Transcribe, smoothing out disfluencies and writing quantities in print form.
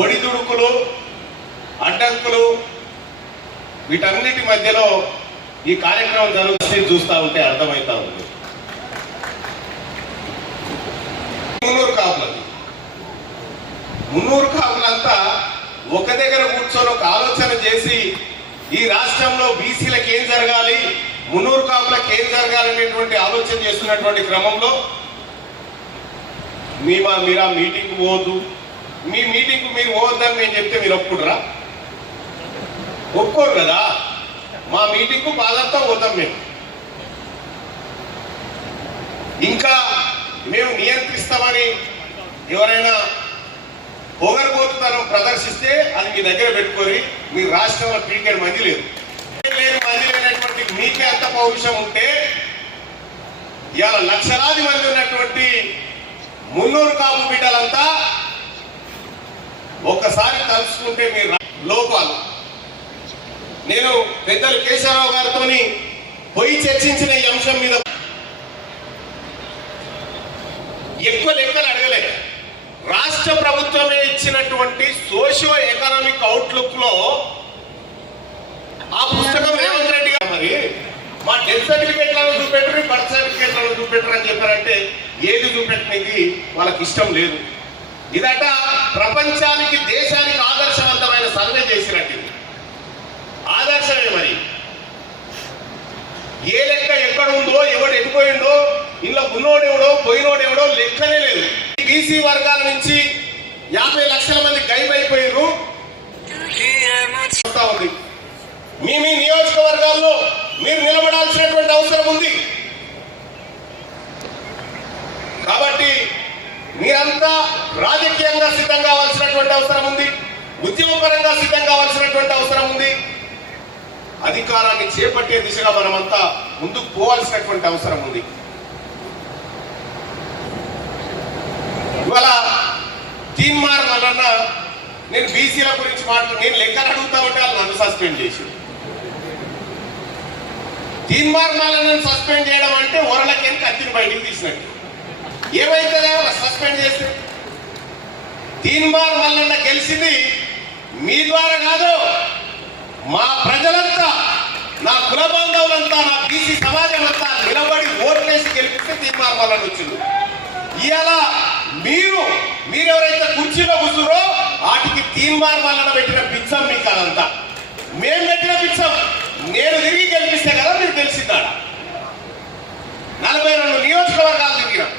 ఒడిదుడుకులు, అడ్డంకులు, వీటన్నిటి మధ్యలో ఈ కార్యక్రమం జరుగుతుంది. చూస్తూ ఉంటే అర్థమవుతా ఉంది. మున్నూరు కాపులంతా ఒక దగ్గర కూర్చొని ఒక ఆలోచన చేసి ఈ రాష్ట్రంలో బీసీలకు ఏం జరగాలి, మున్నూరు కాపులకు ఏం జరగాలి అనేటువంటి ఆలోచన చేస్తున్నటువంటి క్రమంలో మీరు ఆ మీటింగ్ పోవద్దు, మీ మీటింగ్ మీరు పోవద్దని నేను చెప్తే మీరు ఒప్పుకుంటారా? ఒప్పుకోరు కదా. మా మీటింగ్కు బాధంతా పోతాం. ఇంకా మేము నియంత్రిస్తామని ఎవరైనా పొగరబోతుతనం ప్రదర్శిస్తే అది మీ దగ్గర పెట్టుకొని మీ రాష్ట్రంలో పీకేడు మంది లేదు. మంది లేనటువంటి మీకే అంత పౌరుషం ఉంటే ఇవాళ లక్షలాది మంది ఉన్నటువంటి మున్నూరు కాపు బిడ్డలంతా ఒక్కసారి తలుచుకుంటే మీ లోపాలు. నేను పెద్దలు కేశవరావు గారితో పోయి చర్చించిన ఈ అంశం మీద ఎక్కువ లెక్కలు అడగలే. రాష్ట్ర ప్రభుత్వమే ఇచ్చినటువంటి సోషియో ఎకనామిక్ అవుట్లుక్ లో ఆ పుస్తకం రేవంత్ రెడ్డి గారు మరి మా డెత్ సర్టిఫికేట్లను చూపెట్టరు, బర్త్ సర్టిఫికేట్లను చూపెట్టరు అని చెప్పారంటే ఏది చూపెట్టడానికి వాళ్ళకి ఇష్టం లేదు. ఇదట ప్రపంచానికి, దేశానికి ఆదర్శవంతమైన సర్వే చేసినట్టు. ఆదర్శమే మరి. ఏ లెక్క ఎక్కడ ఉందో, ఎవడు ఎటుపోయిండో, ఇంట్లో ఉన్నోడెవడో పోయినోడెవడో లెక్కనే లేదు. బీసీ వర్గాల నుంచి 50 లక్షల మంది గైబైపోయారు. మీ నియోజకవర్గాల్లో మీరు నిలబడాల్సినటువంటి అవసరం ఉంది. కాబట్టి మీరంతా రాజకీయంగా సిద్ధం కావాల్సినటువంటి అవసరం ఉంది, ఉద్యమపరంగా సిద్ధం కావాల్సినటువంటి అవసరం ఉంది. అధికారాన్ని చేపట్టే దిశగా మనమంతా ముందుకు పోవాల్సినటువంటి అవసరం ఉంది. ఇవాళ తీన్మార్ మల్లన్న నేను బీసీల గురించి నేను లెక్కలు అడుగుతా ఉంటే వాళ్ళు నన్ను సస్పెండ్ చేసి, తీన్మార్ మల్లన్నను సస్పెండ్ చేయడం అంటే ఓరలకేం కత్తిని బయటికి తీసినట్టు. ఏమైతుందా సస్పెండ్ చేస్తే? తీన్మార్ మల్లన్న గెలిచింది మీ ద్వారా కాదు, మా ప్రజలంతా, నా కుల బాంధవులంతా, నా బీసీ సమాజం అంతా నిలబడి ఓట్లేసి గెలిపిస్తే తీన్మార్ మల్లన్న వచ్చింది. ఇవాళ మీరెవరైతే కుర్చీలో కూర్చురో వాటికి తీన్మార్ మల్లన్న పెట్టిన పిచ్చం మీకు అదంతా. మేము పెట్టిన పిచ్చం నేను తిరిగి గెలిపిస్తే కదా మీరు గెలిచిందాడ. 42 నియోజకవర్గాలు తిరిగినాం.